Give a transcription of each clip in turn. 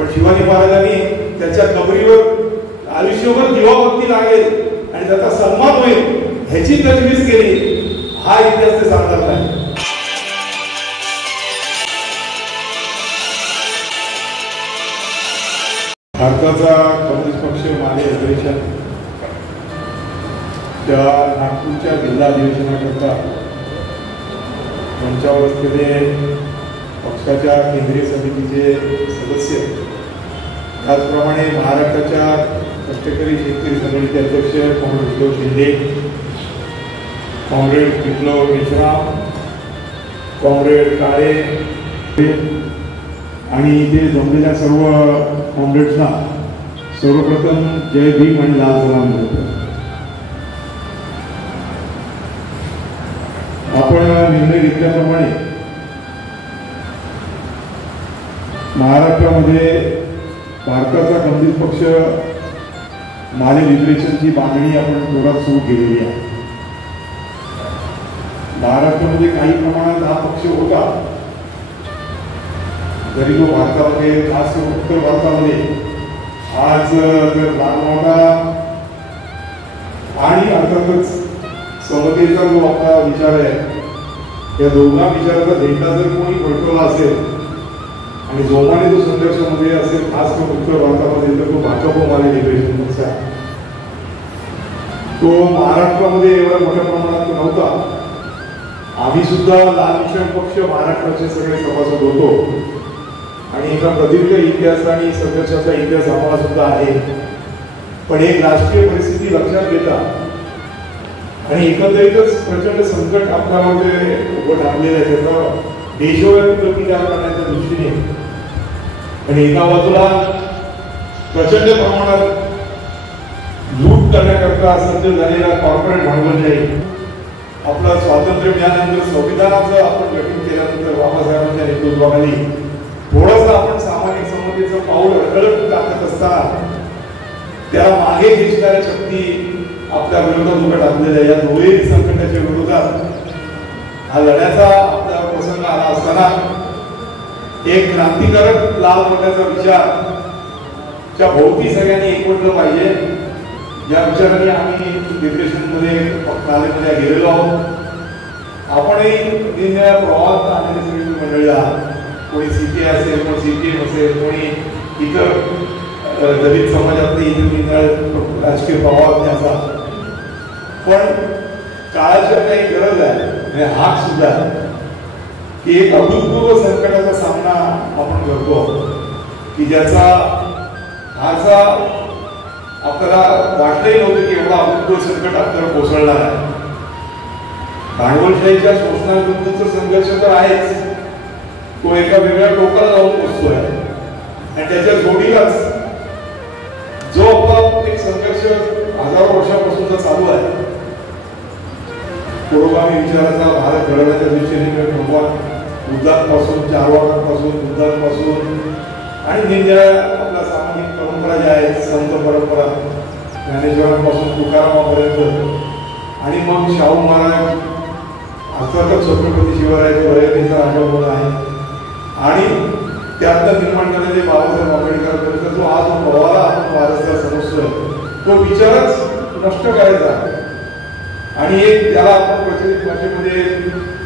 पण शिवाजी महाराजांनी त्याच्या कबरीवर आयुष्यभर दिवाबत्ती लागेल आणि त्याचा सन्मान होईल ह्याची तजवीज केली, हा इतिहास ते सांगणार नाही. भारताचा कम्युनिस्ट पक्ष माले अधिवेशन त्या नागपूरच्या जिल्हा अधिवेशनाकरता मंचावर असलेले पक्षाच्या केंद्रीय समितीचे सदस्य, त्याचप्रमाणे महाराष्ट्राच्या कष्टकरी शेतकरी संघटनेचे अध्यक्ष कॉम्रेड उद्धव शिंदे, कॉम्रेड विप्लव मेश्राम, कॉम्रेड काळे आणि इथे जमलेल्या सर्व कॉम्रेड्सना सर्वप्रथम जय भीम आणि लाल सलाम देतो. आपण निर्णय घेतल्याप्रमाणे महाराष्ट्रामध्ये भारताचा कम्युनिस्ट पक्ष माले लिबरेशनची बांधणी आपण जोरात सुरू केलेली आहे. महाराष्ट्रामध्ये काही प्रमाणात हा पक्ष होता, जरी तो भारतामध्ये खास उत्तर भारतामध्ये आज जर मानवता आणि अर्थातच समतेचा जो आपला विचार आहे, या दोघा विचाराचा झेंडा जर कोणी फडकवला असेल आणि जोमाने जो संघर्षामध्ये असेल खास करून उत्तर भारतामध्ये, तर तो भाजप माले लिबरेशन पक्ष आहे. तो महाराष्ट्रामध्ये एवढ्या मोठ्या प्रमाणात नव्हता. आम्ही सुद्धा लाल मिशन पक्ष महाराष्ट्राचे सगळे सभासद होतो आणि एका प्रदीर्घ इतिहास आणि संघर्षाचा इतिहास आम्हाला सुद्धा आहे. पण एक राष्ट्रीय परिस्थिती लक्षात घेता आणि एकंदरीतच प्रचंड संकट आपल्यामध्ये उभं ठाकलेलं आहे, त्याचा देशव्यापी प्रतिकार करण्याच्या दृष्टीने आणि एका बाजूला प्रचंड प्रमाणात लूट करण्याकरता सज्ज झालेला कॉर्पोरेट भांडवलशाही, आपलं स्वातंत्र्य मिळाल्यानंतर संविधानाचं आपण गठीत केल्यानंतर बाबासाहेबांच्या नेतृत्वाखाली थोडंसं आपण सामाजिक समतेचं पाऊल अडकळत टाकत असताना त्याला मागे खेचणाऱ्या शक्ती आपल्या विरोधात उभ्या टाकलेल्या या दोन्ही संकटाच्या विरोधात हा लढ्याचा आपल्या प्रसंग आला असताना एक क्रांतिकारक लाल पट्ट्याचा विचार च्या भोवती सगळ्यांनी एकवटलं पाहिजे, या विचाराने आम्ही डिप्रेशनमध्ये कालेमध्ये गेलेलो आहोत. आपणही निरनिराळ्या प्रवाहात आलेले सगळी मंडळी आहात. कोणी सीपीआय असेल, कोणी सीपीएम असेल, कोणी इतर दलित समाजातले इतर निरनिराळे राजकीय प्रवाहात असा. पण काळाच्या काही गरज आहे म्हणजे हाक सुद्धा आहे की एक अभूतपूर्व संकटाचा सामना आपण करतो की ज्याचा फारसा आपल्याला वाटलंही नव्हतं की एवढा अभूतपूर्व संकट आपल्याला कोसळणार आहे. भांडवलशाहीच्या शोषणाविरुद्धचा संघर्ष तर आहेच, तो एका वेगळ्या टोकाला जाऊन पोहोचतोय आणि त्याच्या जोडीलाच जो आपला एक संघर्ष हजारो वर्षापासूनचा चालू आहे, पुरोगामी विचाराचा भारत घडवण्याच्या दृष्टीने भगवान बुद्धांपासून, चारवाकांपासून, बुद्धांपासून आणि निरनिराळ्या आपल्या सामाजिक परंपरा ज्या आहेत, संत परंपरा ज्ञानेश्वरांपासून तुकारामापर्यंत आणि मग शाहू महाराज, अर्थातच छत्रपती शिवरायाच्या वैयक्तिक आठवण आहे आणि त्यातनं निर्माण झालेले बाबासाहेब आंबेडकरांपर्यंत जो आज प्रवाहाला आपण महाराष्ट्राला समजतोय, तो विचारच नष्ट करायचा आणि एक त्याला आपण प्रचलित भाषेमध्ये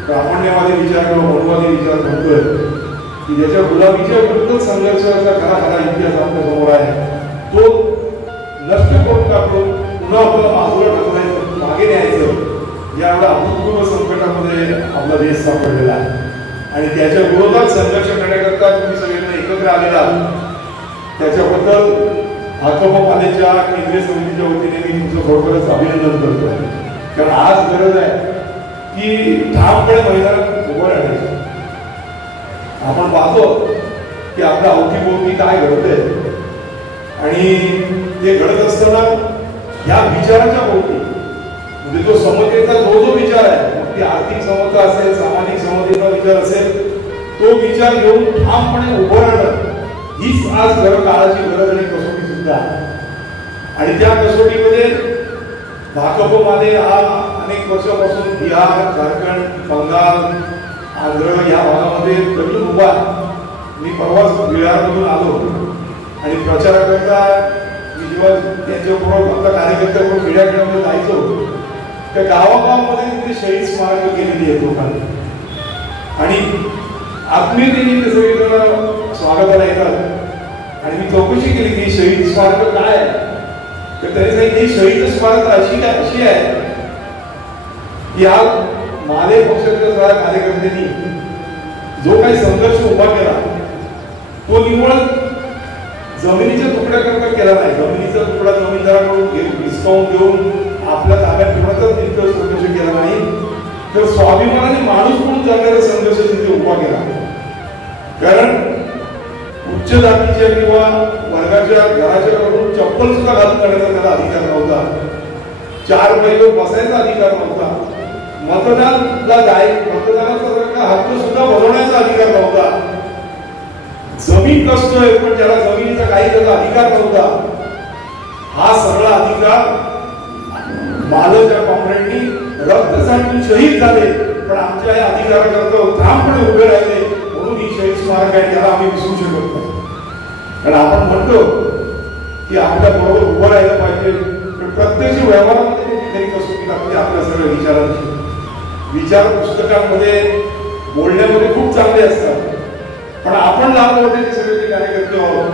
ब्राह्मण्यवादी विचार किंवा मनुवादी विचार म्हणतोय की ज्याच्या गुलामीच्या विरुद्ध संघर्षाचा खरा खरा इतिहास आपल्या समोर आहे, तो नष्ट करून टाकून पुन्हा आपल्याला बाजूला टाकण्याचं, मागे न्यायचं, या एवढ्या अभूतपूर्व संकटामध्ये आपला देश सापडलेला आहे आणि त्याच्या विरोधात संघर्ष करण्याकरता तुम्ही सगळेजण एकत्र आलेला त्याच्याबद्दल भाजप मालेच्या केंद्रीय समितीच्या वतीने मी तुमचं खरोखरच अभिनंदन करतोय. कारण आज गरज आहे की ठामपणे मैदानात उभं राहण्याची. आपण पाहतो की आपल्या अवतीभोवती काय घडतंय आणि ते घडत असताना या विचाराच्या भोवती म्हणजे जो समतेचा जो विचार आहे, ती आर्थिक समता असेल, सामाजिक समतेचा विचार असेल, तो विचार घेऊन ठामपणे उभं राहणं हीच आज काळाची गरज आणि कसोटी सुद्धा. आणि त्या कसोटीमध्ये भाजप माले हा अनेक वर्षापासून बिहार, झारखंड, बंगाल, आंध्र या भागामध्ये तरुण उभा. मी परवाच बिहारमधून आलो आणि प्रचाराकरता मी जेव्हा त्यांच्याबरोबर आपल्या कार्यकर्त्याबरोबर खेड्याखेड्यामध्ये जायचो त्या गावागावामध्ये तिथे शहीद स्मारक केलेली आहेत लोकांनी आणि आत्मीयतेने ते सगळीकडे स्वागताला येतात आणि मी चौकशी केली की शहीद स्मारक काय आहे तर त्यांनी सांगितलं ही शहीद स्मारक अशी आहे की हा माले पक्षाच्या सगळ्या कार्यकर्त्यांनी जो काही संघर्ष उभा केला तो निव्वळ जमिनीच्या तुकड्याकरता केला नाही जमिनीचा तुकडा जमीनदाराकडून हिसकावून घेऊन आपल्या ताब्यात ठेवण्याचाच तिथे संघर्ष केला नाही तर स्वाभिमानाने माणूस म्हणून जगण्याचा संघर्ष तिथे उभा केला कारण उच्च जातीच्या किंवा वर्गाच्या घराच्या घरून चप्पल सुद्धा घालून करण्याचा त्याला अधिकार नव्हता 4 पैलू बसायचा अधिकार नव्हता मतदानाचा हक्क सुद्धा बनवण्याचा अधिकार नव्हता जमीन कसतोय पण ज्याला जमिनीचा काही त्याचा अधिकार नव्हता हा सगळा अधिकार मालच्या कॉम्रेडनी रक्त सांडून शहीद झाले पण आमच्या या अधिकाराकरता ठामपणे उभे राहिले म्हणून ही शहीद स्मारक आहे त्याला आम्ही विसरू शकत नाही कारण आपण म्हणतो की आपल्या बरोबर उभं राहिलं पाहिजे पण प्रत्यक्ष व्यवहारामध्ये खरी कसोटी लागते आपल्या सगळ्या विचारांची विचार पुस्तकांमध्ये बोलण्यामध्ये खूप चांगले असतात पण आपण लहान मोठे सगळे जे कार्यकर्ते आहोत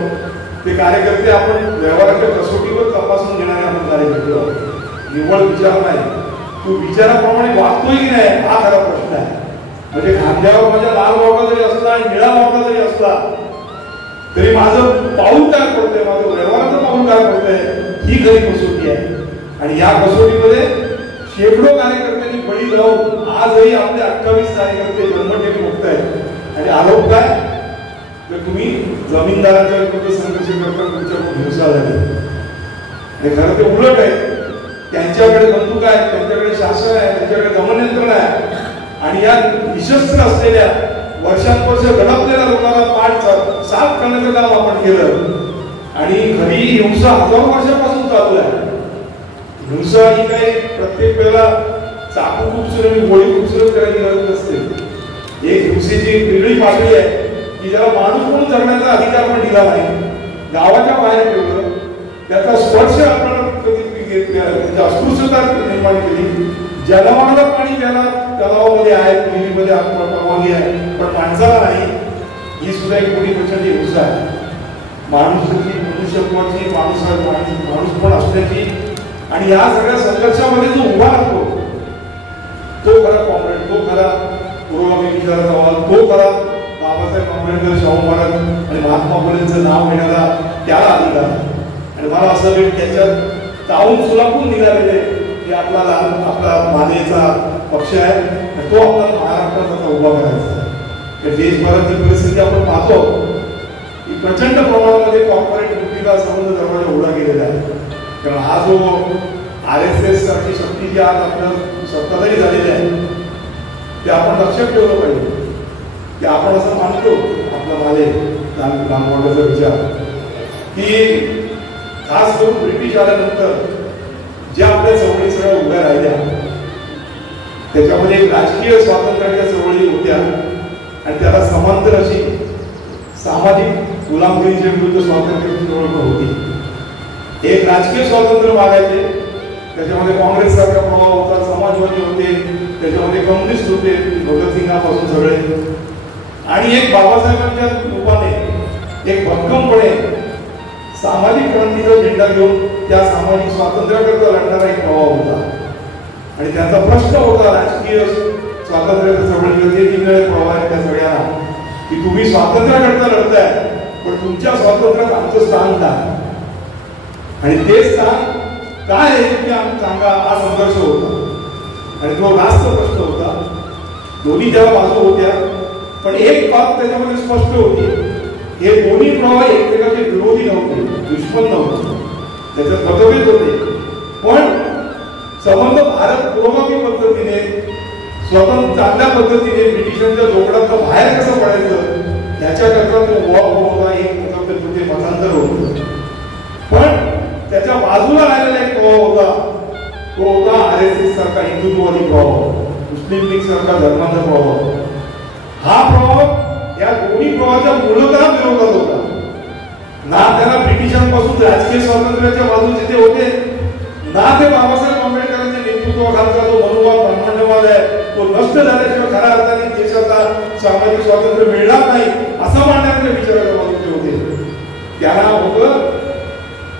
ते कार्यकर्ते आपण व्यवहाराच्या कसोटीवर तपासून घेणारे आपण कार्यकर्ते आहोत निव्वळ विचार नाही तू विचाराप्रमाणे वागतोय की नाही हा खरा प्रश्न आहे म्हणजे खांद्यावर माझ्या लाल बावटा जरी असला आणि निळा बावटा जरी असला तरी माझं पाऊल काय पडतंय माझं व्यवहाराचं पाऊल काय पडतंय ही खरी कसोटी आहे आणि या कसोटीमध्ये शेकडो कार्यकर्त्यांनी बळी जाऊन आजही आपले 28 कार्यकर्ते जन्मठेप मोठत आहेत आणि आरोप काय तर तुम्ही जमीनदाराच्या विरुद्ध संघर्ष करता तुमच्याकडून हिंसा झाली आणि खरं ते उलट आहे त्यांच्याकडे बंदूक आहे त्यांच्याकडे शासन आहे त्यांच्याकडे दमनयंत्रण आहे आणि या निशस्त्र असलेल्या वर्षानुवर्ष दडपलेल्या लोकांना पाठ साफ करण्याचं काम आपण केलं आणि खरी हिंसा 1000 वर्षापासून चालू आहे हिंसा ही काही प्रत्येक वेळेला चाकू खूपसुरत गोळी खूपसुरत करायची गरज नसते एक हिंसेची वेगळी पातळी आहे की ज्याला माणूस म्हणून जगण्याचा अधिकार पण दिला नाही गावाच्या बाहेर ठेवलं त्याचा स्पर्श आपण अस्पृश्यता निर्माण केली जलमार्गाला पाणी प्यायला तलावामध्ये आहे विहिरीमध्ये परवानगी आहे पण माणसाला नाही ही सुद्धा एक मोठी प्रचंड हिंसा आहे माणुसकी मनुष्यत्वाची माणूस पण असण्याची आणि या सगळ्या संघर्षामध्ये जो उभा राहतो तो खरा कॉम्रेड तो खरा पूर्वगामी विचाराचा आवाज तो खरा बाबासाहेब आंबेडकर शाहू महाराज आणि महात्मा फुलेंचं नाव घेण्याला त्याला अधिकार आणि मला असं वेळ त्याच्यात चावून सुलापून निघालेले की आपल्याला आपला मानेचा पक्ष आहे तो आपला महाराष्ट्रात उभा करायचा आहे देशभराची परिस्थिती आपण पाहतो की प्रचंड प्रमाणामध्ये कॉर्पोरेट वृत्तीला संबंध दरवाजा उघडा गेलेला आहे कारण हा जो RSS सारखी शक्ती जी आज आपल्या सत्ताधारी झालेली आहे ते आपण लक्षात ठेवलं पाहिजे की आपण असं मानतो आपला माले लहानपणाचा विचार की खास करून ब्रिटिश आल्यानंतर ज्या आपल्या चळवळी सगळ्या उभ्या राहिल्या त्याच्यामध्ये एक राजकीय स्वातंत्र्याच्या चळवळी होत्या आणि त्याला समांतर अशी सामाजिक गुलामगिरीच्या विरुद्ध स्वातंत्र्याची चळवळ होती एक राजकीय स्वातंत्र्य मागायचे त्याच्यामध्ये काँग्रेस सारखा प्रभाव होता समाजवादी होते त्याच्यामध्ये कम्युनिस्ट होते भगतसिंगापासून सगळे आणि एक बाबासाहेबांच्या रूपाने एक भक्कमपणे सामाजिक क्रांतीचा झेंडा घेऊन त्या सामाजिक स्वातंत्र्याकरता लढणारा एक प्रभाव होता आणि त्याचा प्रश्न होता राजकीय स्वातंत्र्याच्या चळवळीमध्ये निळळे प्रभाव आहे त्या सगळ्यांना की तुम्ही स्वातंत्र्याकरता लढताय पण तुमच्या स्वातंत्र्यात आमचं स्थान काय आणि ते स्थान काय आहे तुम्ही आम्ही सांगा हा संघर्ष होता आणि तो रास्त प्रश्न होता दोन्ही त्या बाजू होत्या पण एक बाब त्याच्यामध्ये स्पष्ट होती हे दोन्ही प्रवाह एकमेकांचे विरोधी नव्हते दुश्मन नव्हते त्याच्यात मतभेद होते पण संबंध भारत पुरोगामी पद्धतीने स्वतंत्र चांगल्या पद्धतीने ब्रिटिशांच्या जोगडातून बाहेर कसं पडायचं याच्याकरता तो होता एक मतभेद होते मतांतर होत पण त्याच्या बाजूला राहिलेला एक प्रभाव होता तो होता RSS सारखा हिंदुत्ववादी प्रभाव मुस्लिम लीग सारखा धर्मांचा प्रभाव हा प्रभाव या दोन्ही प्रभावाच्या मूलतः विरोधात होता ना त्याला पहिल्यापासून राजकीय स्वातंत्र्याच्या बाजूचे ते होते ना, ते बाबासाहेब आंबेडकरांच्या नेतृत्वाखालचा जो मनोभाव ब्राह्मण्यवाद आहे तो नष्ट झाल्याशिवाय खऱ्या अर्थाने देशाचा सामाजिक स्वातंत्र्य मिळणार नाही असं मांडण्याच्या विचाराच्या बाजूचे होते. त्यांना होतं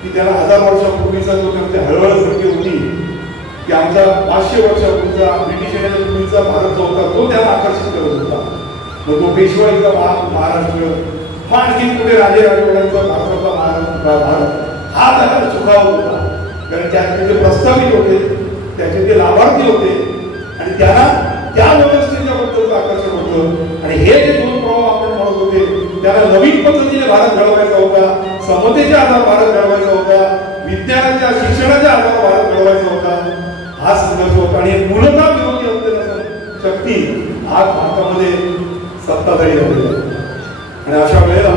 की त्याला 1000 वर्षापूर्वीचा जो त्यांची हळहळ शक्ती होती की आमचा 500 वर्षापूर्वीचा ब्रिटिश येण्यापूर्वीचा भारत जो होता तो त्याला आकर्षित करत होता. मग तो पेशवाईचा महाराष्ट्र, आणखी पुढे राजेवाड्यांचा भारताचा भारत हा त्याला सुखावत होता. कारण त्याचे जे प्रस्तावित होते त्याचे ते लाभार्थी होते आणि त्यांना त्या व्यवस्थेच्या बद्दलचं आकर्षण होतं. आणि हे जे दोन प्रभाव आपण म्हणत होते त्याला नवीन पद्धतीने भारत घडवायचा होता, समतेच्या आधार भारत घडवायचा होता, विज्ञानाच्या शिक्षणाच्या आधार भारत घडवायचा होता. हा संघर्ष होता आणि मूलतः विरोधी असलेल्या शक्ती आज भारतामध्ये सत्ताधारी झालेली आहे. आणि अशा वेळेला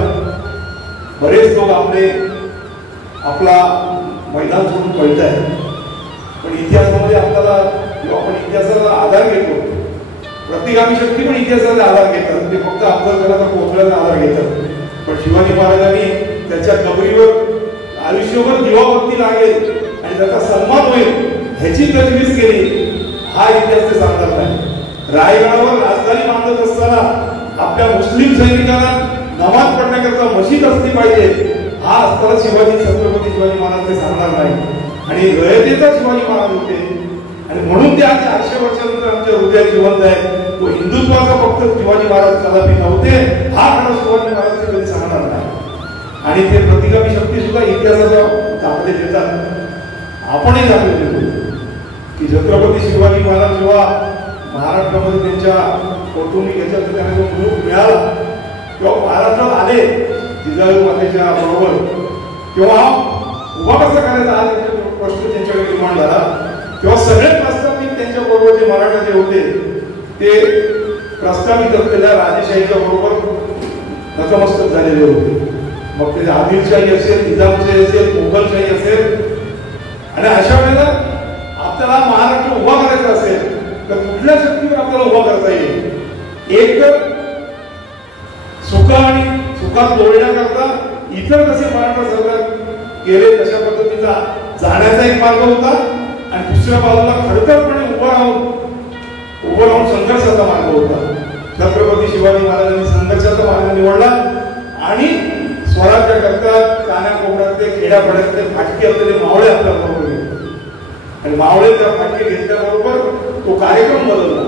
बरेच लोक आपला मैदान सोडून पळत आहे. पण इतिहासामध्ये आपल्याला जेव्हा आपण इतिहासाचा आधार घेतो, प्रतिगामी शक्ती पण इतिहासाचा आधार घेतात, ते फक्त अफजलखानाचा कोसळ्याचा आधार घेतात. पण शिवाजी महाराजांनी त्याच्या कबरीवर आयुष्यभर दिवाबत्ती लागेल आणि त्याचा सन्मान होईल ह्याची तजवीज केली. हा इतिहास ते सांगतात नाही. रायगडावर राजधानी बांधत असताना आपल्या मुस्लिम सैनिकांना नमाज पडण्याकरता मशीद असली पाहिजे हा असताना छत्रपती शिवाजी महाराज ते सांगणार नाही. आणि रयतेचा शिवाजी महाराज होते आणि म्हणून ते आज 400 वर्षानंतर आमच्या हृदयात जिवंत आहे. तो हिंदुत्वाचा फक्त शिवाजी महाराज कदापि नव्हते हा खरा शिवाजी महाराज ते कधी सांगणार नाही. आणि ते प्रतिगामी शक्ती सुद्धा इतिहासाचा दाखले देतात. आपणही दाखले देतो की छत्रपती शिवाजी महाराज जेव्हा महाराष्ट्रामध्ये त्यांच्या कौटुंबिक याच्यात त्यांना जो ग्रुप मिळाला तेव्हा महाराष्ट्रात आले जिजाऊ मातेच्या बरोबर, तेव्हा उभा कसा करायचा हा प्रश्न त्यांच्याकडे निर्माण झाला. तेव्हा सगळे प्रस्थापित त्यांच्या बरोबर जे मराठा जे होते ते प्रस्थापित असलेल्या राजेशाहीच्या बरोबर नतमस्तक झालेले होते. मग ते आदिलशाही असेल, निजामशाही असेल, मोगलशाही असेल. आणि अशा वेळेला आपल्याला महाराष्ट्र उभा करायचा असेल तर कुठल्या शक्तीवर आपल्याला उभा करता येईल? एक तर सुखात लोळण्याकरता इतर कसे मराठा सरकार गेले तशा पद्धतीचा जाण्याचा एक मार्ग होता आणि दुसऱ्या बाजूला खडतरपणे उभं राहून संघर्षाचा मार्ग होता. छत्रपती शिवाजी महाराजांनी संघर्षाचा मार्ग निवडला आणि स्वराज्याकरता कानाकोपऱ्यातले खेड्यापाड्यातले फाटके असलेले मावळे आपल्या बरोबर घेतले आणि मावळे त्या फाटके घेतल्याबरोबर तो कार्यक्रम बदलला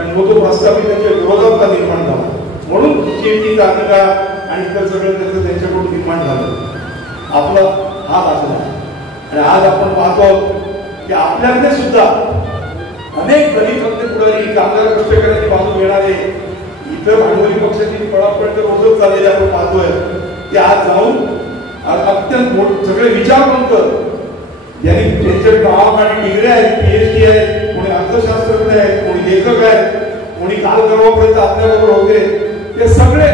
आणि मग तो प्रस्तावित त्यांच्या विरोधात निर्माण झाला. म्हणून शेती तालिका आणि इतर सगळं त्याचं त्यांच्याकडून निर्माण झालं. आपला हा वाचला आणि आज आपण पाहतो की आपल्याकडे सुद्धा अनेक दलित पुढारी, कामगार कष्टकऱ्यांची बाजू घेणारे, इतर भांडवली पक्षाची पळापळ तर रोजच चाललेली आपण पाहतोय. ते आज जाऊन अत्यंत सगळे विचारवंत ज्यांनी त्यांच्या नावाखाली डिग्री आहेत, PhD आहेत, कोणी अर्थशास्त्रज्ञ आहेत, कोणी लेखक आहेत, कोणी कालगर्वापर्यंत आपल्याबरोबर होते, ते सगळे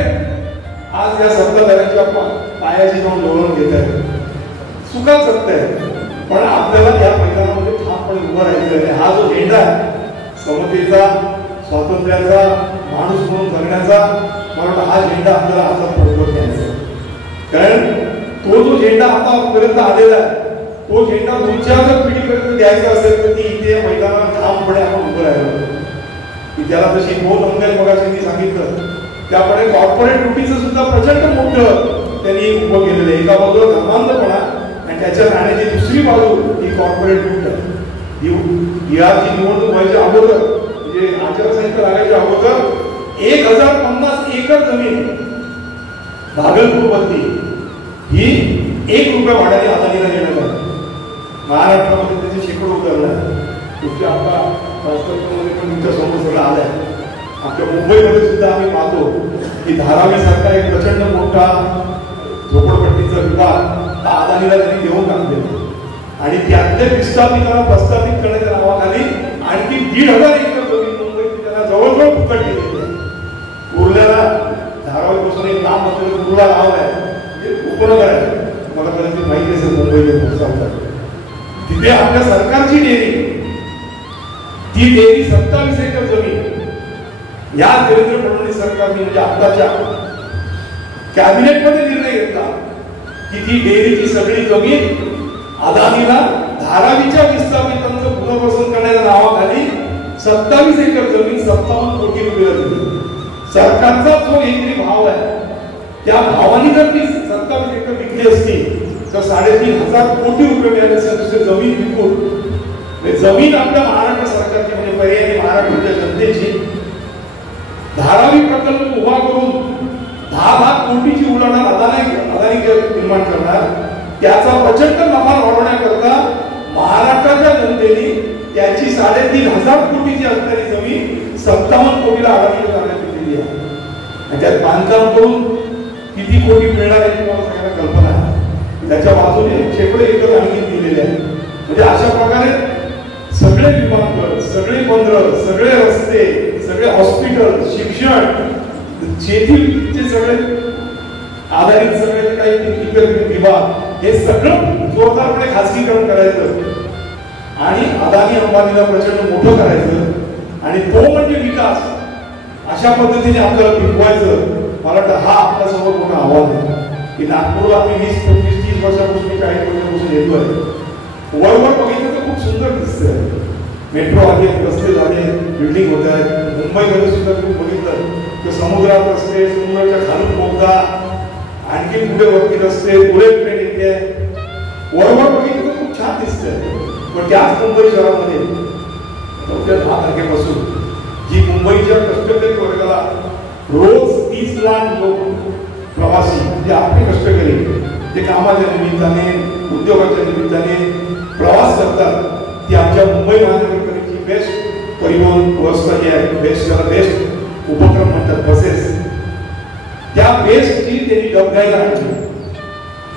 आज या सत्ताधाऱ्यांच्या पायाची जाऊन लोळून घेत आहेत. सुखात सत्य आहे पण आपल्याला या मैदानामध्ये ठामपणे उभं राहायचं आहे. हा जो झेंडा समतेचा, स्वातंत्र्याचा, माणूस म्हणून जगण्याचा, मला हा झेंडा आपल्याला हातात पडतो घ्यायचा. कारण तो जो झेंडा आतापर्यंत आलेला आहे तो झेंडा पुढच्या जर पिढीपर्यंत द्यायचा असेल तर ती इथे मैदानात ठामपणे आपण उभं राहिलो की त्याला जशी 2 अंगाई मगाशी सांगितलं त्याप्रमाणे कॉर्पोरेट ड्युटीचं सुद्धा प्रचंड मोठं त्यांनी उभं केलेलं आहे. एका बाजूला धर्मांधपणा आणि त्याच्या राहण्याची दुसरी बाजू ही कॉर्पोरेट ड्युटी. बिहारची निवडणूक व्हायच्या अगोदर म्हणजे आचारसंहिता लागायच्या अगोदर 1050 एकर जमीन भागलपूर मध्ये ही 1 रुपया भाड्याने अदानीला देण्यात आली. महाराष्ट्रामध्ये त्याचे शेकडो उदाहरण तुमच्या आपला राष्ट्रपतीमध्ये पण तुमच्या समोर सगळं आलंय. आपल्या मुंबईमध्ये सुद्धा आम्ही पाहतो की धारावी सारखा एक प्रचंड मोठा झोपडपट्टीचा विभाग हा अदानीला त्यांनी देऊन टाकलेला आणि त्यातले विस्थापितांना प्रस्थापित करण्याच्या नावाखाली आणखी 1,500 एकर जमीन मुंबईत त्यांना जवळजवळ फुकट केलेली आहे. उरल्याला धारावीपासून एक लांब असलेलं कुर्ला गाव आहे म्हणजे उपनगर आहे, मला कदाचित माहिती असेल मुंबईमध्ये तिथे आपल्या सरकारची डेअरी, ती डेअरी 27 एकर जमीन या देवेंद्र फडणवीस सरकारने म्हणजे आताच्या कॅबिनेटमध्ये निर्णय घेतला की ती डेअरीची सगळी जमीन अदानीला धारावीच्या विस्थापितांचं पुनर्वसन करण्याच्या नावाखाली 27 एकर जमीन 57 कोटी रुपये दिली. सरकारचा जो एकरी भाव आहे त्या भावाने जर ती 27 एकर विकली असती तर 3,500 कोटी रुपये मिळाले असते. जमीन विकून जमीन आपल्या महाराष्ट्र सरकारची म्हणजे पर्यायी महाराष्ट्राच्या जनतेची धारावी प्रकल्प उभा करून 10,00,000 कोटीची उलाढाल अदानी निर्माण करणार. त्याचा प्रचंड नफा वाढवण्याकरता महाराष्ट्राच्या जनतेने त्याची 3,500 कोटीची असणारी जमीन 57 कोटीला अडाणीला जाण्यात दिलेली आहे. आणि त्यात बांधकाम करून किती कोटी मिळणार आहे तुम्हाला सगळ्यांना कल्पना आहे. त्याच्या बाजूने शेकडो एकर आणखी दिलेले आहेत. म्हणजे अशा प्रकारे सगळे विमानतळ, सगळे बंदर, सगळे रस्ते, सगळे हॉस्पिटल, शिक्षण, शेतीचे सगळे आधारित सगळे काही इतर विभाग हे सगळं जोरदारपणे खासगीकरण करायचं आणि अदानी अंबानीला प्रचंड मोठं करायचं आणि तो म्हणजे विकास. अशा पद्धतीने आपल्याला टिकवायचं. मला वाटतं हा आपल्या समोर मोठं आव्हान आहे की नागपूरला आम्ही 20, 25, 30 वर्षापासून 40 वर्षापासून येतोय. वरवर बघितलं तर खूप सुंदर दिसतंय. मेट्रो आली, रस्ते झाले, बिल्डिंग होत आहेत. मुंबईमध्ये सुद्धा तुम्ही बघितलं तर समुद्रात रस्ते, समुद्राच्या खालून बोगदा, आणखी पुढे वरती रस्ते, पुढे ट्रेन येते. वरवर बघितलं तर खूप छान दिसतंय. पण त्याच मुंबई शहरामध्ये 10 तारखेपासून जी मुंबईच्या कष्टकरी वर्गाला रोज 30 लाख लोक प्रवासी म्हणजे आपले कष्टकरी ते कामाच्या निमित्ताने, उद्योगाच्या निमित्ताने प्रवास करतात. ती आमच्या मुंबई महानगरपालिकेची बेस्ट परिवहन व्यवस्था जी आहे, बेस्ट उपक्रम म्हणतात बसेस. त्या बेस्टची त्यांनी डबघाईला आणली.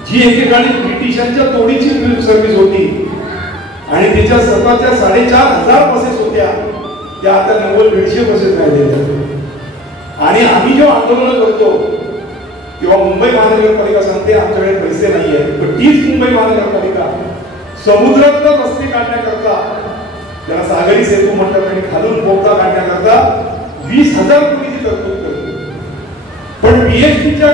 जी एकेकाळी ब्रिटिशांच्या तोडीची सर्व्हिस होती आणि त्याच्या स्वतःच्या 4,500 बसेस होत्या त्या आता 90-150 बसेस राहिलेल्या. आणि आम्ही जेव्हा आंदोलन करतो तेव्हा मुंबई महानगरपालिका सांगते आमच्याकडे पैसे नाही आहेत. पण तीच मुंबई महानगरपालिका समुद्रातून रस्ते काढण्याकरता, त्याला सागरी सेतू म्हणतात, आणि खालून बोगदा काढण्याकरता 20,000 कोटीची तरतूद करते. पण बीएसटीच्या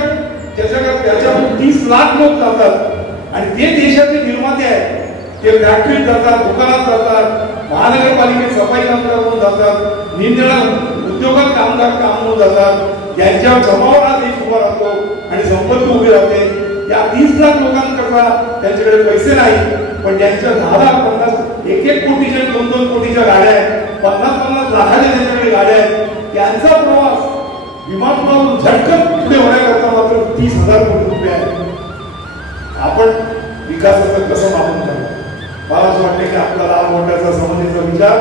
त्याच्यातून 30 लाख लोक जातात आणि ते देशाचे निर्माते आहेत. ते फॅक्टरीत जातात, दुकानात जातात, महानगरपालिकेत सफाई कामगार म्हणून जातात, निरनिळ्या उद्योगात कामगार काम म्हणून जातात. त्यांच्या जमावर हा देश उभा राहतो आणि संपत्ती उभी राहते. या 30 लाख लोकांकरता त्यांच्याकडे पैसे नाही, पण त्यांच्या 10-10, 50, 1-1 कोटीच्या, 2-2 कोटीच्या गाड्या आहेत, 50-50 लाखाच्या त्यांच्याकडे गाड्या आहेत. त्यांचा प्रवास विमानातून झटकन पुढे होण्याकरता मात्र 30,000 कोटी रुपये आहेत. आपण विकासाचं कसं मागून करतो? मला असं वाटतं की आपला लाल मोठ्याचा समतेचा विचार,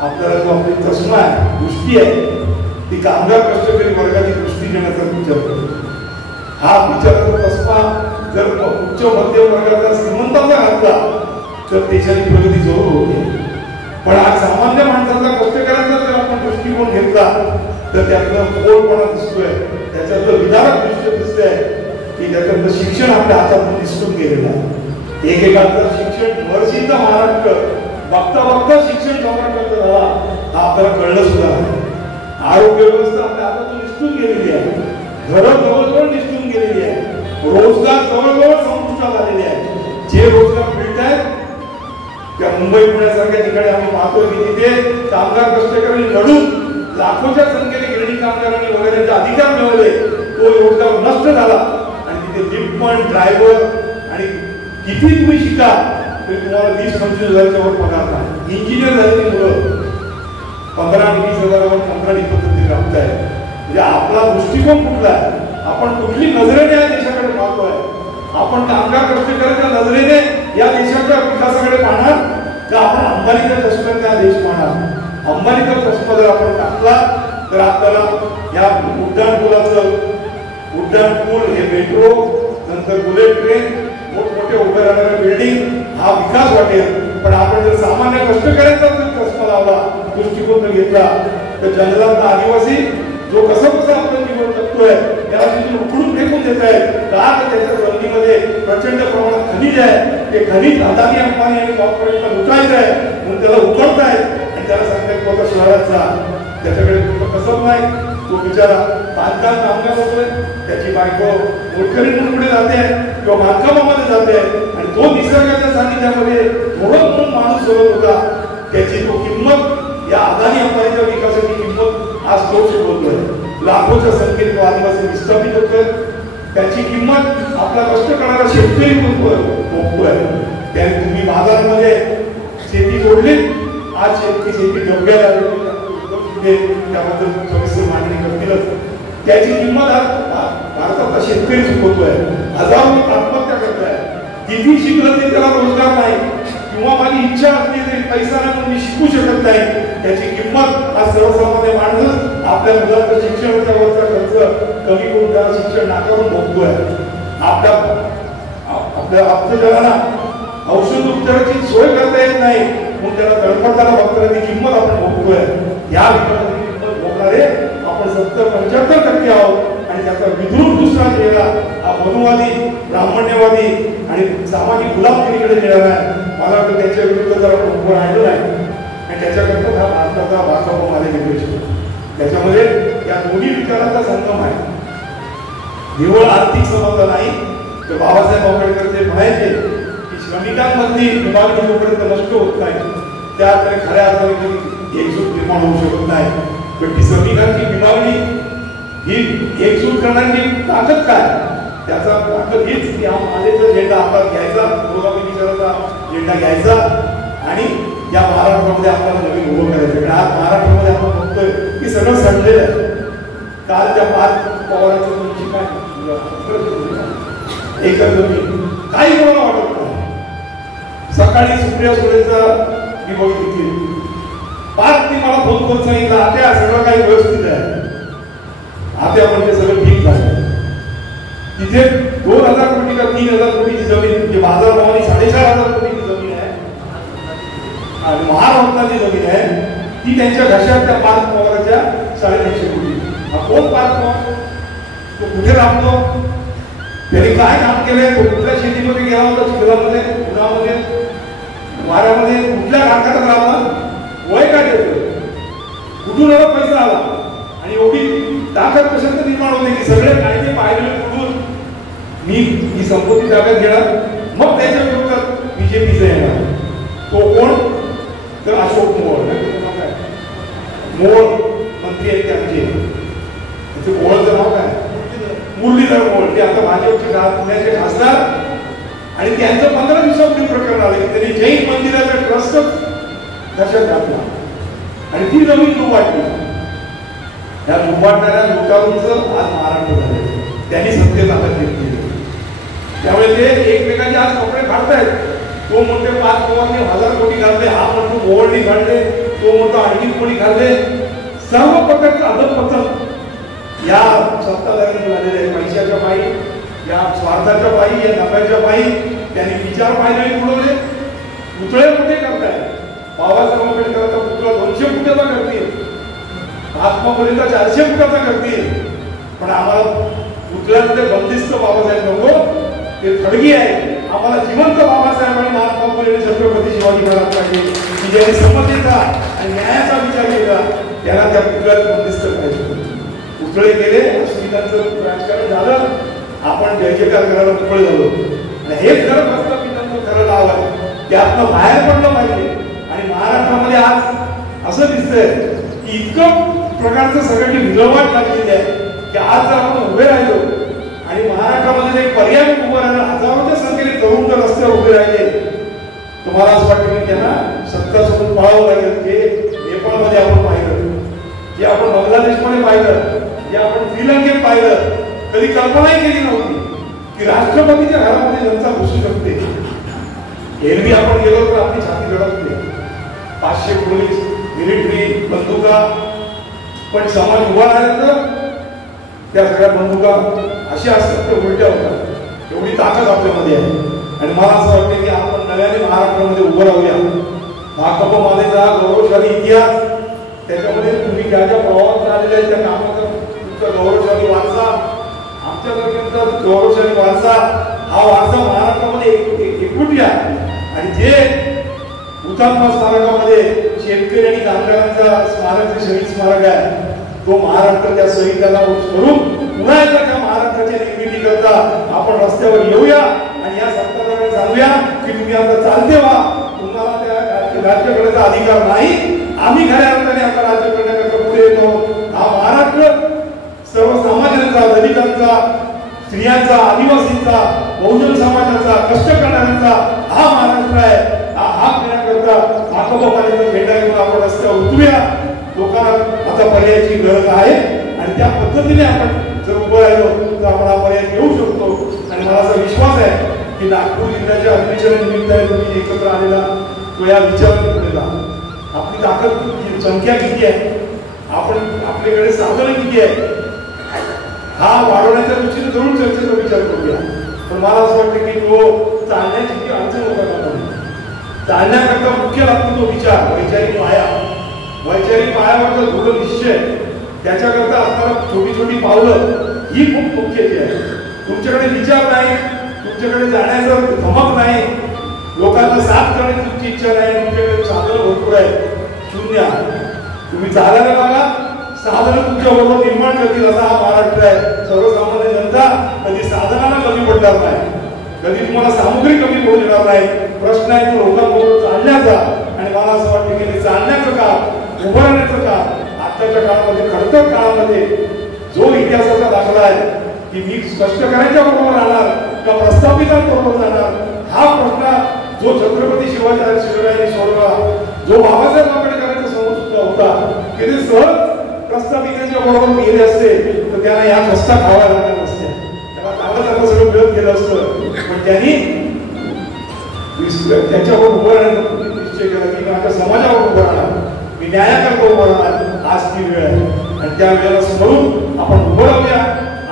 आपल्याला जो आपली चष्मा आहे, दृष्टी आहे, ती कामगार कष्टकरी वर्गाची दृष्टी देण्याचा विचार करतो. हा विचाराचा चष्मा जर उच्च मध्यम वर्गाचा श्रीमंताचा घातला तर देशाची प्रगती जरूर होते. पण आज सामान्य माणसाचा कष्टकऱ्यांचा जर आपण दृष्टिकोन घेतला तर त्यातलं फोडपणा दिसतोय, त्याच्यातलं विधारक दृश्य दिसतंय की त्याच्यातलं शिक्षण आपल्या हातातून निसटून गेलेलं आहे. एकेकाचं शिक्षण महर्षीचा महाराष्ट्र बघता बघता शिक्षण सम्राटाचा झाला हा आपल्याला कळलं सुद्धा नाही. आरोग्य व्यवस्था आपल्या हातातून निसटून गेलेली आहे. घरं जवळजवळ निसटून गेलेली आहे. रोजगार जवळजवळ संपुष्टात आलेले आहे. जे रोजगार मिळत आहेत त्या मुंबई पुण्यासारख्या ठिकाणी आम्ही पाहतो की तिथे कामगार कष्टकरी लढून लाखोच्या संख्येने गिरणी कामगारांनी वगैरे अधिकार मिळवले. तो रोजगार नष्ट झाला आणि तिथे लिफ्टमन, ड्रायव्हर आणि किती तुम्ही शिका तरी तुम्हाला 20-25 हजाराच्या वर पगार नाही. इंजिनियर झालेली मुलं 15-20 हजारावर कंत्राटी पद्धतीने राबत आहे. म्हणजे आपला दृष्टिकोन कुठला आहे? आपण कुठली नजरेने या देशाकडे पाहतोय? आपण कामगार कष्टकऱ्याच्या नजरेने या देशाच्या विकासाकडे पाहणार का आपण अंबानीच्या चष्म्यात हा देश पाहणार? अंबानीचा चष्मा जर आपण टाकला तर आपल्याला या उड्डाण पूल, हे मेट्रो, नंतर बुलेट ट्रेन, मोठमोठे उभे राहणाऱ्या बिल्डिंग, हा विकास वाटेल. पण आपण जर सामान्य कष्टकऱ्यांचा जर चष्मा लावला, दृष्टिकोन जर घेतला तर जंगलातला आदिवासी जो कसं आपलं जीवन जगतोय त्याला तिथून उकडून फेकून देत आहे. का तर त्याच्या जमिनीमध्ये प्रचंड प्रमाणात खनिज आहे. ते खनिज अदानी, अंबानी आणि कॉर्पोरेटला लुटायचं आहे म्हणून त्याला उकडतायत आणि त्याला सांगतायत तो आता शहरात जा. त्याच्याकडे कसं नाही, तो बिचारा बांधकाम कामगार होतोय, त्याची बायको मोटकरी म्हणून पुढे जाते किंवा बांधकामामध्ये जाते आणि तो निसर्गाच्या सानिध्यामध्ये थोडं म्हणून माणूस सोडत होता. त्याची तो किंमत या अदानी अंबानीच्या विकासाची किंमत आज तो शिकवतोय. लाखोच्या संख्येत तो आदिवासी विस्थापित होतोय. त्याची किंमत आपला कष्ट करणारा शेतकरी मोकतोय. त्याने तुम्ही बाजारामध्ये शेती जोडली, आज शेती डोक्याला त्याबद्दल सविस्तर मांडणी करतीलच. त्याची किंमत आज भारतातला शेतकरी चुकवतोय. हजारो आत्महत्या करतोय. किती शिकलं ते त्याला रोजगार नाही किंवा माझी इच्छा असली तरी पैसा नाही मी शिकू शकत नाही. त्याची किंमत आज सर्वसामान्य माणूस आपल्या मुलाचं शिक्षणाच्या वरचा खर्च कमी करून त्याला शिक्षण नाकारून भोगतोय. आपल्या आप्तजनांना औषध उपचाराची सोय करता येत नाही म्हणून त्याला तडफडताना बघताना ती किंमत आपण भोगतोय. या विकासाची किंमत भोगणारे आपण 70-75% आहोत आणि त्याचा विद्रूप दुसरा चेहरा हा मनुवादी, ब्राह्मण्यवादी आणि सामाजिक गुलामगिरीकडे गेलेला आहे. मला वाटतं त्याच्या विरुद्ध जर आपण उभं राहिलो नाही आणि त्याच्याकरता हा भारताचा भाजप मालिकेत त्याच्यामध्ये या दोन्ही विचारांचा संगम आहे. केवळ आर्थिक संबंध नाही तर बाबासाहेब आंबेडकर ते म्हणायचे की श्रमिकांमधली विभागणी जोपर्यंत नष्ट होत नाही त्याकडे खऱ्या अर्थाने एकजूट निर्माण होऊ शकत नाही. पण ती श्रमिकांची विभागणी ही एकजूट करण्याची ताकद काय? त्याचा ताकद हीच की आलेचा झेंडा हातात घ्यायचा, गोगामी विचाराचा झेंडा घ्यायचा आणि या महाराष्ट्रामध्ये आपल्याला नवीन उभं करायचं. आज महाराष्ट्रामध्ये आपण बघतोय की सगळं सडलेलं आहे. कालच्या 5 पवारांचं तुमची काय एकच काही कोणाला वाटत नाही. सकाळी सुप्रिया सुळेचा मी बघितली 5 ती मला फोन करून सांगितलं आता सगळं काही व्यवस्थित आहे, आता म्हणजे सगळं ठीक झालं. तिथे 2000 कोटी का 3000 कोटीची जमीन म्हणजे बाजारभावाने 4,500 कोटीची जमीन आहे आणि महारत्नाची जमीन आहे ती त्यांच्या घशात त्या 5 पवाराच्या 350 कोटी. कोण 5 पवार? तो कुठे राहतो? त्यांनी काय काम केलंय? तो कुठल्या शेतीमध्ये गेला होता? चिखलामध्ये, उन्हामध्ये, वाऱ्यामध्ये, कुठल्या कारखान्यात राहला? वय काय ठेवलं? कुठून एवढा पैसा आला आणि एवढी ताकद कशात निर्माण होते की सगळे कायदे पाहिलेले कुठून मी ही संपत्ती ताब्यात घेणार मग त्याच्या विरोधात बीजेपीचा येणार. तो कोण? तर अशोक मोहोळ. मोहोळ मंत्री आहेत त्यांचे, त्याचे मोहोळचं नाव काय? मुरलीधर मोहोळ. ते आता भाजपचे पुण्याचे खासदार आणि त्यांचं 15 दिवसापूर्वी प्रकरण आलं की त्यांनी जैन मंदिराचा ट्रस्ट दशात घातला आणि ती जमीन लुबाडली. या लुबाडणाऱ्या लुटारूंचं आज महाराष्ट्र झाले. त्यांनी सत्तेत आता घेतली. त्यामुळे ते एकमेकांचे आज कपडे काढतायत. तो म्हणतो 5 पवारने 1000 कोटी घालले, हा म्हणतो मोहोळनी काढले, तो म्हणतो आणखी कोणी खाल्ले. सर्व प्रकारचं अधपतन या सत्ताधाऱ्यांनी झालेले आहे. पैशाच्या पायी, या स्वार्थाच्या पायी, या नफ्याच्या पायी त्यांनी विचार पाहिजे पुढवले. पुतळे कुठे करताय? बाबासाहेब आंबेडकरांचा पुतळा 200 फुटाचा करतील, महात्मा फुलेंचा 400 फुटाचा करतील. पण आम्हाला पुतळ्यातले बंदिस्त बाबासाहेब नको, ते थडगी आहे. आम्हाला जिवंत बाबासाहेब आणि महात्मा फुले छत्रपती शिवाजी महाराज पाहिजे की ज्यांनी समतेचा आणि न्यायाचा विचार केला त्यांना त्या पुतळ्यात बंदिस्त पाहिजे. पुतळे गेले, अस्मितांचं राजकारण झालं, आपण जय जयकार करायला मोकळे झालो. आणि हेच खरं प्रस्थापितांचं खरं नाव आहे. त्यातनं बाहेर पडलं पाहिजे. आणि महाराष्ट्रामध्ये आज असं दिसतंय की इतकं प्रकारचं सगळ्यांची विल्हेवाट लागलेली आहे की आज जर आपण उभे राहिलो आणि महाराष्ट्रामध्ये एक पर्याय उभं राहिलं, हजारोच्या संख्येने तरुण जर रस्त्यावर उभे राहिले, तुम्हाला असं वाटतं की त्यांना सत्ता सोडून पळावं लागेल. जे नेपाळमध्ये आपण पाहिलं, जे आपण बांगलादेशमध्ये पाहिलं, जे आपण श्रीलंकेत पाहिलं, कधी कल्पनाही केली नव्हती की राष्ट्रपतीच्या घरामध्ये जनता घुसू शकते. एरवी आपण गेलो तर आपली छाती धडकते. 500 पोलीस, मिलिटरी, बंदुका. पण समाज उभा राहिल्यानंतर त्या सगळ्या बंदुका अशा असतात त्या उलट्या होतात. एवढी ताकद आपल्यामध्ये आहे. आणि मला असं वाटतं की आपण नव्याने महाराष्ट्रामध्ये उभं राहूया. भाकप मानेचा गौरवशाली इतिहास, त्याच्यामध्ये तुम्ही ज्या ज्या प्रवाहात आलेल्या आहेत त्या कामाचा तुमचा गौरवशाली वारसा, आमच्यासारख्यांचा गौरवशाली वारसा, हा वारसा महाराष्ट्रामध्ये एकवटूया. आणि जे हुतात्मा स्मारकामध्ये शेतकरी आणि कामगारांचा स्मारक, जे शहीद स्मारक आहे तो महाराष्ट्राच्या सैनिकांना करून पुन्हा एकदा त्या महाराष्ट्राच्या निर्मिती करता आपण रस्त्यावर येऊया आणि या सरकारला सांगूया की तुम्ही आता चालते व्हा, तुम्हाला त्या राज्य करण्याचा अधिकार नाही, आम्ही खऱ्या अर्थाने आता राज्य करण्याकरता पुढे येतो. हा महाराष्ट्र सर्वसामान्यांचा, दलितांचा, स्त्रियांचा, आदिवासींचा, बहुजन समाजाचा, कष्ट करणाऱ्यांचा हा महाराष्ट्र आहे. हा करण्याकरता आकोबापाने भेटा घेऊन आपण रस्त्यावर उतरूया. लोकांना आता पर्यायाची गरज आहे आणि त्या पद्धतीने आपण जर उभं राहिलो तर आपण हा पर्याय घेऊ शकतो. आणि मला असा विश्वास आहे की नागपूर जिल्ह्याच्या अधिवेशन निमित्ताने तुम्ही एकत्र आलेला तो या विचाराने पुढे जा. आपली ताकद संख्या किती आहे, आपण आपल्याकडे साधनं किती आहे, हा वाढवण्याच्या दृष्टीने जरूर चर्चेचा विचार करूया. पण मला असं वाटतं की तो चालण्याची जी अडचण होता चालण्याकरता मुख्य लागतो तो विचार, वैचारिक पाया. वैचारिक पायावर जर दृढ निश्चय, त्याच्याकरता असणारा छोटी छोटी पावलं ही खूप मुख्याची आहे. तुमच्याकडे विचार नाही, तुमच्याकडे जाण्याचं धमक नाही, लोकांना साथ करण्याची तुमची इच्छा नाही, तुमच्याकडे साधनं भरपूर आहे, शून्य. तुम्ही चालायला लागा, साधनं तुमच्या बरोबर निर्माण करतील असा हा महाराष्ट्र आहे. सर्वसामान्य जनता कधी साधनाला कमी पडणार नाही, कधी तुम्हाला सामुग्री कमी पडू देणार नाही. प्रश्न आहे तो लोकांबरोबर चालण्याचा. आणि मला असं वाटतं की चालण्याचं काम, उभं राहण्याचं काम आताच्या काळामध्ये, खडतर काळामध्ये जो इतिहासाचा दाखला आहे की मी कष्टकऱ्यांच्या बरोबर राहणार का प्रस्थापितांबरोबर जाणार, हा प्रश्न जो छत्रपती शिवरायांनी सोडला, जो बाबासाहेब आंबेडकरांच्या समोर सुद्धा होता की ते सहज प्रस्थापितांच्या बरोबर गेले असते तर त्यांना या कष्टा खावा लागणार नसते, त्याला चांगलं चांगलं सगळं मिळत गेलं असतं. पण त्यांनी त्याच्यावर उभं राहण्याचा निश्चय केला की माझ्या समाजावर उभं राहणार, मी न्यायाकरता उभं राहणार. आज ती वेळ आहे आणि त्या वेळेला समोरून आपण उभं राहूया,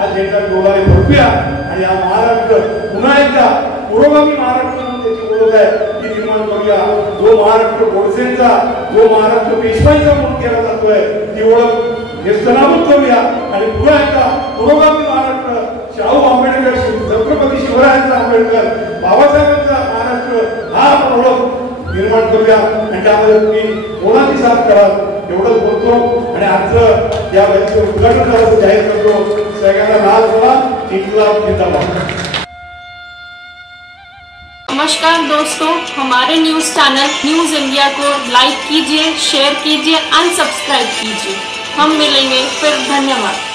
आज झेंडा डोलाने फडकूया आणि हा महाराष्ट्र पुन्हा एकदा पुरोगामी महाराष्ट्र म्हणून त्याची ओळख आहे ती निर्माण करूया. जो महाराष्ट्र गोडसेंचा, जो महाराष्ट्र पेशवाईचा म्हणून केला जातोय ती ओळख नेस्तनाबूत करूया आणि पुन्हा एकदा पुरोगामी महाराष्ट्र, शाहू आंबेडकर, छत्रपती शिवरायांचा आंबेडकर, बाबासाहेबांचा महाराष्ट्र हा आपण ओळख निर्माण करूया. आणि त्यामध्ये तुम्ही कोणाची साथ कराल एवढंच बोलतो आणि आजचं या वेळेचं उद्घाटन करायचं जाहीर करतो. सगळ्यांना लाल बोला, इन्कलाब जिंदाबाद. नमस्कार दोस्तों, हमारे न्यूज़ चैनल न्यूज़ इंडिया को लाइक कीजिए, शेयर कीजिए, अनसब्सक्राइब कीजिए. हम मिलेंगे फिर. धन्यवाद.